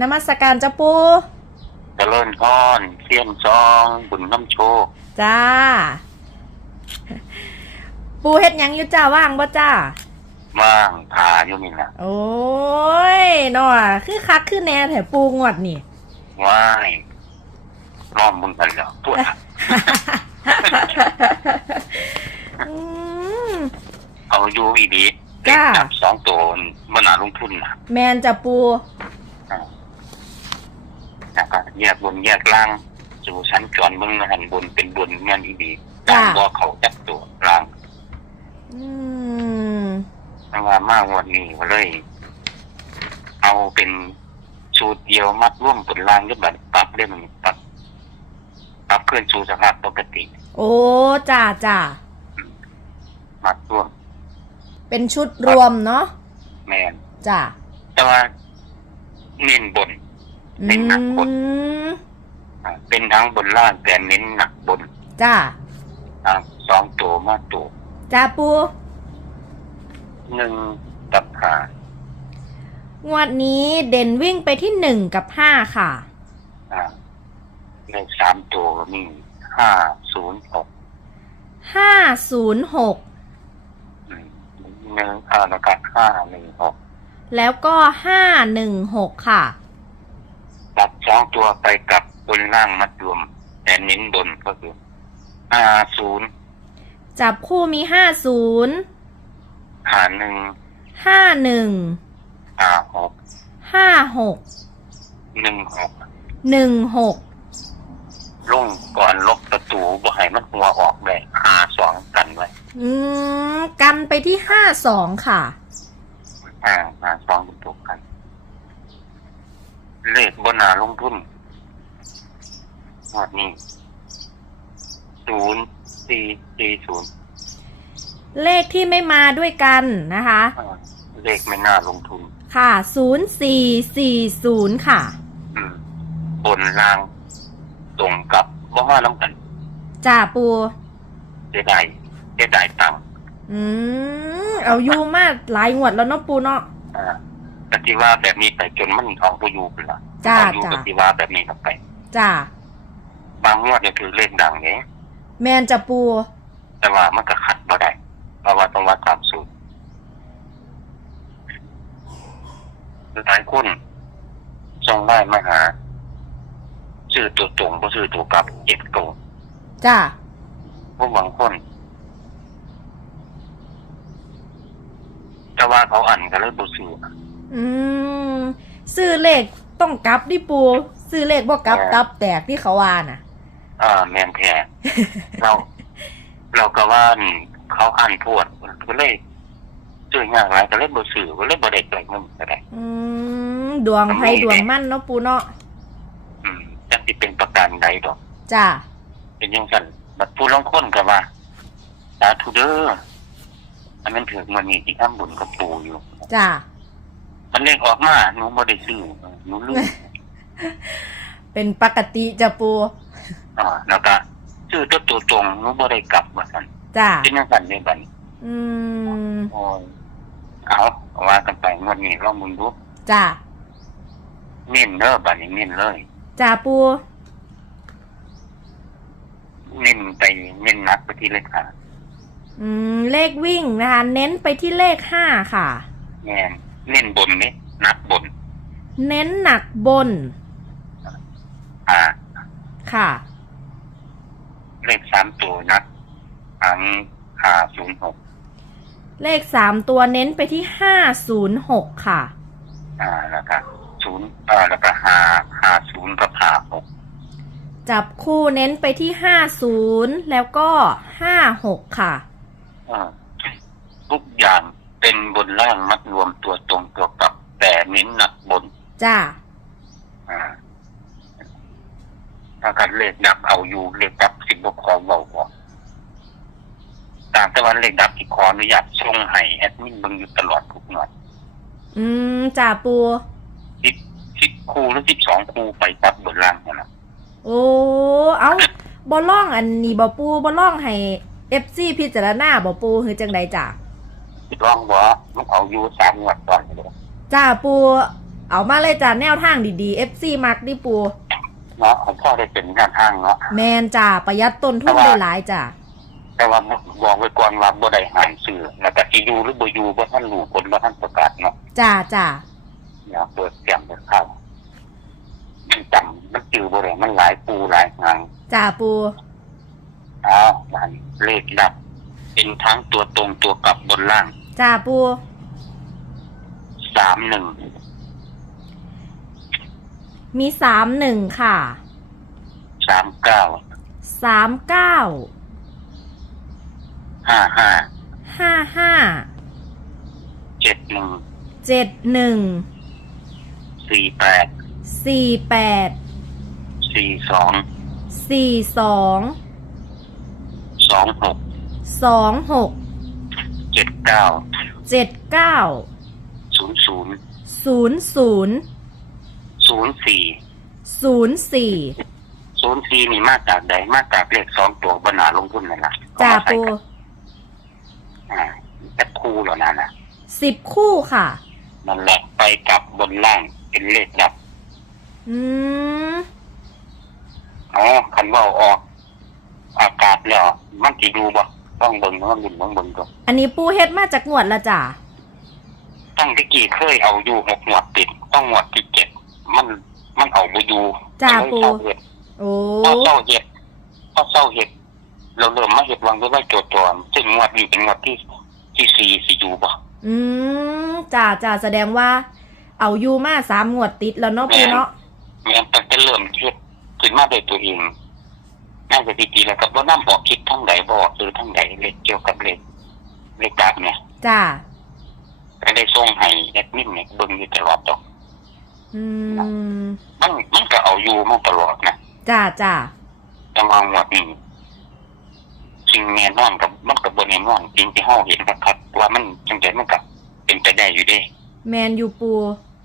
นมัสการเจ้าปูเจริญพรเสียนซองบุญน้ำโชคจ้า ปูเฮ็ดหยังอยู่จ้าว่างบ่จ้า ว่างพาอยู่นี่นะโอ้ยเนาะคือคักคือแหน่แถปูงวดนี่ ว่ายน้อมมึงกันแล้วปวดอืม เอาอยู่อีดีจ้า จับสองตัวมันน่าลงทุนนะแมนจ้าปู แล้วก็แยกบนแยกล่างสู่ชั้นจรมึงหันบนเป็นบนเงี้ยอีดีล่างบ่เขาจับตัวล่างอืมเพราะว่ามากวันนี้ก็เลย เอาเป็นสูตรเดียวมัดร่วมบนล่างก็แบบปรับเล่มปรับปรับเคลื่อนสู่สภาพปกติ โอ้จ้าจ้ามัดร่วมเป็นชุดรวมเนาะแมน จ้าแต่ว่าเน้นบนอื เป็นหนักบนมอ่าเป็นทั้งบนล่างแต่เน้นหนักบน จ้าอ่าสองตัวมาตัวจ้าปูหนึ่งกับหางวดนี้เด่นวิ่งไปที่หนึ่งกับห้าค่ะ อ่าเลขสามตัวมีห้าศูนย์หกห้าศูนย์หกอืมหนึ่งอ่าแล้วก็ห้าหนึ่งหกแล้วก็ห้าหนึ่งหกค่ะ ตัดสองตัวไปกับบนล่างมัดรวม แต่เน้นบนก็คือห้าศูนย์จับคู่มีห้าศูนย์ห้าหนึ่งห้าหนึ่งห้าหกห้าหกหนึ่งหกหนึ่งหกลงก่อนล็อกประตูบ่ให้มันหัวออกได้ห้าสองกันไว้อืมกันไปที่ห้าสองค่ะ อ่าห้าสองเป็นตัวกัน เลขบนาลงทุนงวดนี้ศูนย์สี่สี่ศูนย์เลขที่ไม่มาด้วยกันนะคะ เลขไม่น่าลงทุน ค่ะศูนย์สี่สี่ศูนย์ค่ะ อืมบนล่างตรงกับบ่มาลงกันจ่าปูเสียดายเสียดายตังค์อืมเอาอยู่มาหลายงวดแล้วเนาะปูเนาะอ่า แต่ที่ว่าแบบนี้ไปจนมันเอาไปอยู่เป็นละจ้าเอาอยู่จ้ากับที่ว่าแบบนี้กับไป จ้าบางงวดเนี่ยคือเลขดังเนี่ยแมนจะปูแต่ว่ามันก็ขัดบ่ได้เพราะว่าต้องวัดตามสูตรหลายคนส่งได้มาหาชื่อตัวตรงบ่ชื่อตัวกลับเจ็ดตรงจ้าพวกบางคน แต่ว่าเขาอ่านก็เลยบ่ซื้อ อืมซื้อเลขต้องกลับดิปูซื้อเลขบ่กลับตับแตกที่เขาว่าน่ะ อ่าแม่นแท้เรา เราก็ว่าอั่นเขาอ่านโพดก็เลยซื้อยากหลายก็เลยบ่ซื้อก็เลยบ่ได้ไกลเงินก็ได้อืมดวงไพ่ดวงมั่นเนาะปูเนาะอืมจักสิเป็นประการใดดอกจ้าเป็นยังสั่นบัดผู้ลางคนก็ว่าสาธุเด้ออันนั้นถือมันมีที่ทำบุญกับปู่อยู่ จ้า มันเลขออกมาหนูบ่ได้ซื้อหนูลืมเป็นปกติจะปูอ่าแล้วก็ซื้อตัวตัวตรงหนูบ่ได้กลับว่าซั่นจ้าเป็นยังสั่นในบัดนี้อืมโอ้ยเอาว่ากันไปงวดนี้ลองมึงดูจ้าเน้นเด้อบัดนี้เน้นเลยจ้าปูเน้นไปเน้นหนักไปที่เลขห้าอืมเลขวิ่งนะคะ เน้นไปที่เลขห้าค่ะแม่น เน้นบนนี่หนักบน เน้นหนักบน อ่า ค่ะ เลขสามตัวนักอังหาศูนย์หกเลขสามตัวเน้นไปที่ห้าศูนย์หกค่ะ อ่าแล้วก็ศูนย์อ่าแล้วก็หาหาศูนย์กับหาหกจับคู่เน้นไปที่ห้าศูนย์แล้วก็ห้าหกค่ะ อ่าทุกอย่าง เป็นบนล่างมัดรวมตัวตรงตัวกลับ แต่เน้นหนักบน จ้า อ่า ถ้าการเลขดับเอาอยู่เลขดับสิบกขอเบาบอกตามแต่วันเลขดับที่ขออนุญาตส่งให้แอดมินเบิ่งอยู่ตลอดทุกหน่วยอืมจ่าปู สิบสิบคู่หรือสิบสองคู่ไปตับบนล่างนั่นแหละโอ้ เอาบอล่องอันนี้บอปูบอล่องให้เอฟซีพิจารณาบอปูคือจังใดจ้า ลองว่ามันเอาอยู่สามงวดก่อนเลยจ้าปูเอามาเลยจ้าแนวทางดีๆ FC มักดิปูเนาะของพ่อได้เป็นงานทางเนาะแมนจ้าประหยัดต้นทุนได้หลายจ้าแต่ว่าบอกไว้ก่อนว่าบ่ได้หายสื่อแล้วก็สิอยู่หรือบ่อยู่บ่ท่านรู้คนบ่ท่านประกาศเนาะจ้าจ้าอย่าเปิดเสียงเปิดข่าวมันจำมันจือบ่ได้มันหลายปูหลายงานจ้าปูอ้าวมันเลขดับ เป็นทั้งตัวตรงตัวกลับบนล่าง จ้าปูสามหนึ่งมีสามหนึ่งค่ะสามเก้าสามเก้าห้าห้าห้าห้าเจ็ดหนึ่งเจ็ดหนึ่งสี่แปดสี่แปดสี่สองสี่สองสองหกสองหกเจ็ดเก้า เจ็ดเก้าศูนย์ศูนย์ศูนย์ศูนย์ศูนย์สี่ศูนย์สี่ศูนย์สี่นี่มาจากใดมาจากเลขสองตัวบนหนาลงทุนนั่นแหละจ้าปูอ่าแต่คู่เหล่านั้นนะสิบคู่ค่ะ นั่นแหละไปกลับบนล่างเป็นเลขดับ อืมอ๋อคันว่าออก อากาศแล้วมันจะดูบ่ ต้องเบิ่งมันบินเบิ่งเบิ่งก็อันนี้ปูเฮ็ดมาจากงวดละจ้าตั้งที่กี่เคยเอาอยู่หกหมวดติด ต้องหมวดที่เจ็ดมันมันเอาไปอยู่จ้ามันปูเลยเศร้าเห็ดโอ้พอเศร้าเห็ดพอเศร้าเห็ด เราเริ่มมาเห็ดวังด้วยว่าโจทย์จอนซึ่งงวดนี้เป็นงวดที่ที่สี่สิอยู่บ่อืมจ้าจ้าแสดงว่า เอาอยู่มาสามงวดติดแล้วเนาะปูเนาะแม่นแต่จะเริ่มเฮ็ดขึ้นมาด้วยตัวเอง น่าจะดีๆแล้วครับว่าน้ำบอกคิดทั้งใดบอกหรือทั้งใดเลขเกี่ยวกับเลขเลขกราฟเนี่ยจ้าก็ได้ส่งให้แอดมินเนี่ยเบิ่งอยู่ตลอดดอกอืมมันมันก็เอาอยู่มาตลอดนะจ้าจ้าแต่ว่าหมวดนี้สิ่งแน่นอนกับมันกับบนแน่นอนจริงที่เฮาเห็นครับว่ามันจังไดมันก็เป็นไปได้อยู่เด้ แมนยูปู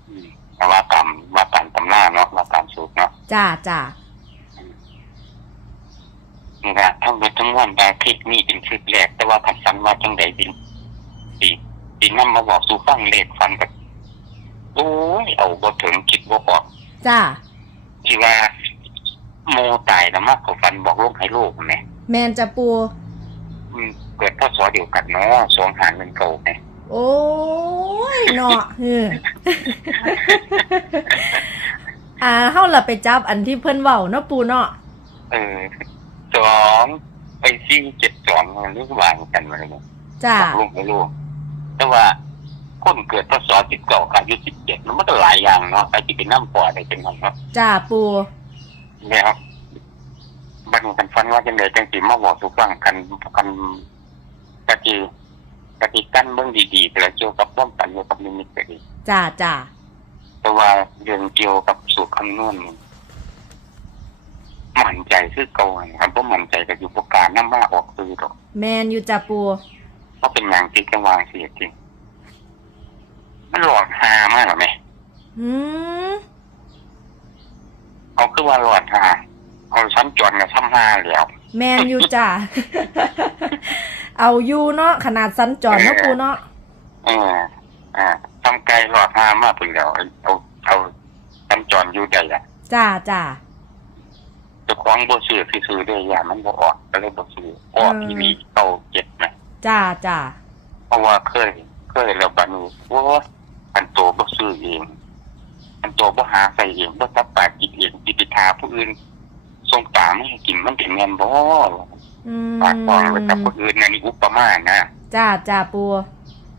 อืมแต่ว่าตามว่าตามตำราเนาะว่าตามสูตรเนาะจ้าจ้า นี่ละทั้งหมดทั้งมวลบาคลิปนี่เป็นคลิปแรกแต่ว่าผัดสันว่าจังไดบินปีปีนำมาบอกสู่ฟังเลขฟันกับโอ้ยเอาบ่ถึงคิดบ่ออกจ้าที่ว่าโมตายแล้วมากกว่าฟันบอกโลกให้โลกแหมแมนจะปูอืมเกิดพศเดียวกันเนาะสองหารเงินเก่าไงโอ้ยเนาะเฮ้ออ่าเฮาล่ะไปจับอันที่เพิ่นเว้าเนาะปูเนาะเออ สองไปซี่เจ็ดสองมันเรียกวางกันมาเลยเนาะจ้าบอกโลกให้โลกแต่ว่าคนเกิดพศสิบเก้าอายุสิบเจ็ดมันก็หลายอย่างเนาะไอ้ที่เป็นน้ำปอดอะไรเป็นของเนาะจ้าปูเนี่ยครับบันกันฟันว่าจะเลยจังสีมาบอกทุกฟังกันกันกะจีกะจีกั้นเบื้องดีๆแต่ละเกี่ยวกับป้อมปันเกี่ยวกับนิมิตก็ดีจ้าจ้าแต่ว่าเรื่องเกี่ยวกับสูตรคำนวณนี่ มั่นใจคือเก่าครับเพราะมั่นใจกับอยู่ประการน้ำมาออกซื้อหรอกแมนอยู่จ้าปูเพราะเป็นอย่างที่จะวางเสียจริง มันหลอดหามากหรอไหมอืมเอาคือว่าหลอดหาเอาชั้นจวนกับซ้ำห้าแล้วแมนอยู่จ้าเอาอยู่เนาะขนาดสัญจรเนาะปูเนาะเอออ่าทำไกลหลอดหามากเพิ่งเดียวเอาเอาชั้นจรอยู่ได้อะจ้าจ้าเจะคล้าของบ่ซื้อที่ซื้อได้ยามันบ่ออกก็เลยบ่ซื้อออกทีวีเก่าเจ็ดนะจ้าจ้าเพราะว่าเคย เคยแล้วบัดนี้ว่าอันโตบ่ซื้อเอง อันโตบ่หาใส่เองบ่ตับปากกินเองสิไปทาผู้อื่นส่งตามให้กินมันเป็นแม่นบ่อืมปากฟองไว้กับคนอื่นนั่นนี่อุปมานะจ้าจ้าปู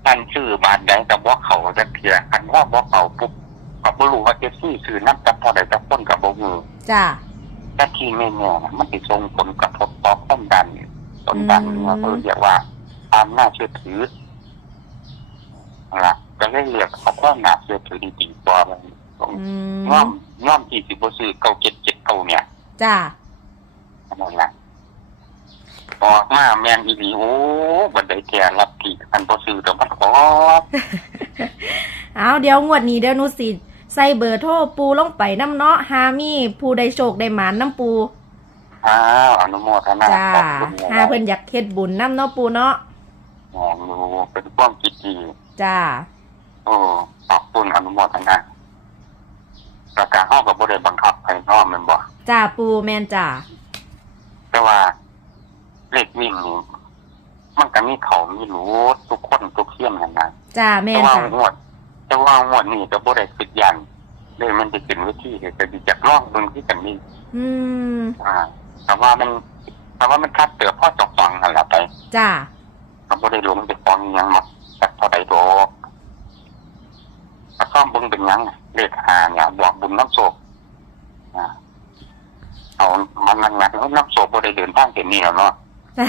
ท่านซื้อบาทใดก็บ่เข้าจักเทื่ออันว่าบ่เข้าปุ๊บก็บ่รู้ว่าจะซื้อซื้อนำกับเท่าใดกับคนก็บ่ฮู้จ้า แต่ที่แน่ๆน่ะมันสิส่งผลกระทบต่อความดันต้นดันอืมเนี่ยเขาเรียกว่าความน่าเชื่อถือนั่นล่ะก็เลยเลือกเอาความน่าเชื่อถือดีๆกว่ามันอืมย่อมย่อมที่สิบ่ซื้อเก้าเจ็ดเจ็ดเก้าเนี่ยจ้านั่นล่ะออกมาแม่นอีหลีโอ้บันไดแก่รับที่อันบ่ซื้อแต่มันขอเอาเดี๋ยวงวดนี้เดี๋ยวหนูสิ ใส่เบอร์โทรปูลงไปน้ำเนาะหามีผู้ใดโชคได้หมานน้ำปูอ้าวอนุโมทนาจ้าขอบคุณหาเพิ่นอยากเฮ็ดบุญน้ำเนาะปูเนาะมองดูเป็นความคิดดีจ้าโอ้ขอบคุณอนุโมทนาประกาศห้องกับบ่ได้บังคับให้น้อมแมันบ่จ้าปูแมนจ้าแต่ว่าเลขวิ่งนี่มันก็มีเขามีรู้ทุกคนทุกเที่ยมนั่นนะจ้าแมแต่นว่าจ้างวด แต่ว่างวดนี้ก็บ่ได้คิดยันเลยมันจะเป็นวิธีเดี๋ยวจะจักลองเบิ่งที่กันนี่อืม อ่าแต่ว่ามันแต่ว่ามันคัดเตือพ่อจอกฟังนั่นแหละไปจ้ามันบ่ได้ลงไปฟ้องอิหยังมาจักเท่าใดดอกถ้าซ่อมเบิ่งเป็นหยังเลขหาเนี่ยบอกบุญน้ำโศกอ่าเอามันนั่นงัดน้ำโศกบ่ได้เดินทางเป็นนี่แล้วเนาะจ้า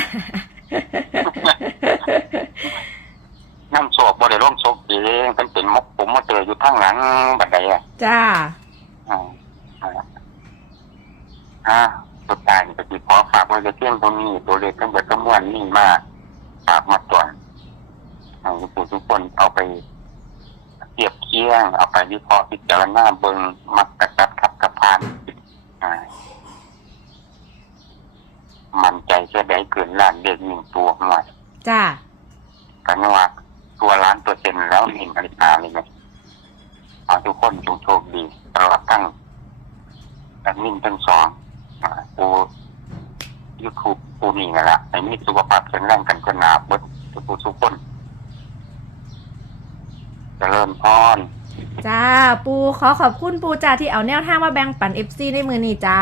น้ำโศกบ่ได้ร่มโศกเองเป็นเป็นมกผมมาเจออยู่ข้างหลังบันไดอะจ้าอ่าอ่าอ่าสุดท้ายนี่ก็สิขอฝากไว้ในเที่ยงตรงนี้ตัวเลขทั้งหมดทั้งมวลนี่มาฝากมาตรวจให้ทุกผู้ทุกคนเอาไปเทียบเคียง เอาไปวิเคราะห์พิจารณาเบิ่งมักกะจัดขับกับพานอ่ามันใจแค่ได้เกินล้านเด็กหนึ่งตัวหน่อยจ้ากันว่า ตัวล้านตัวเซ็นแล้วมีนาฬิกาเลยไหมขอทุกคนจงโชคดีตลอดตั้งแอดมินทั้งสองปูยูทูบปูนี่นั่นแหละไอ้มีสุขภาพแข็งแรงกันก็นาบดทุกผู้ทุกคนจะเริญพรจ้า ปูขอขอบคุณปูจ้าที่เอาแนวทางมาแบ่งปันเอฟซีในมือนี้จ้า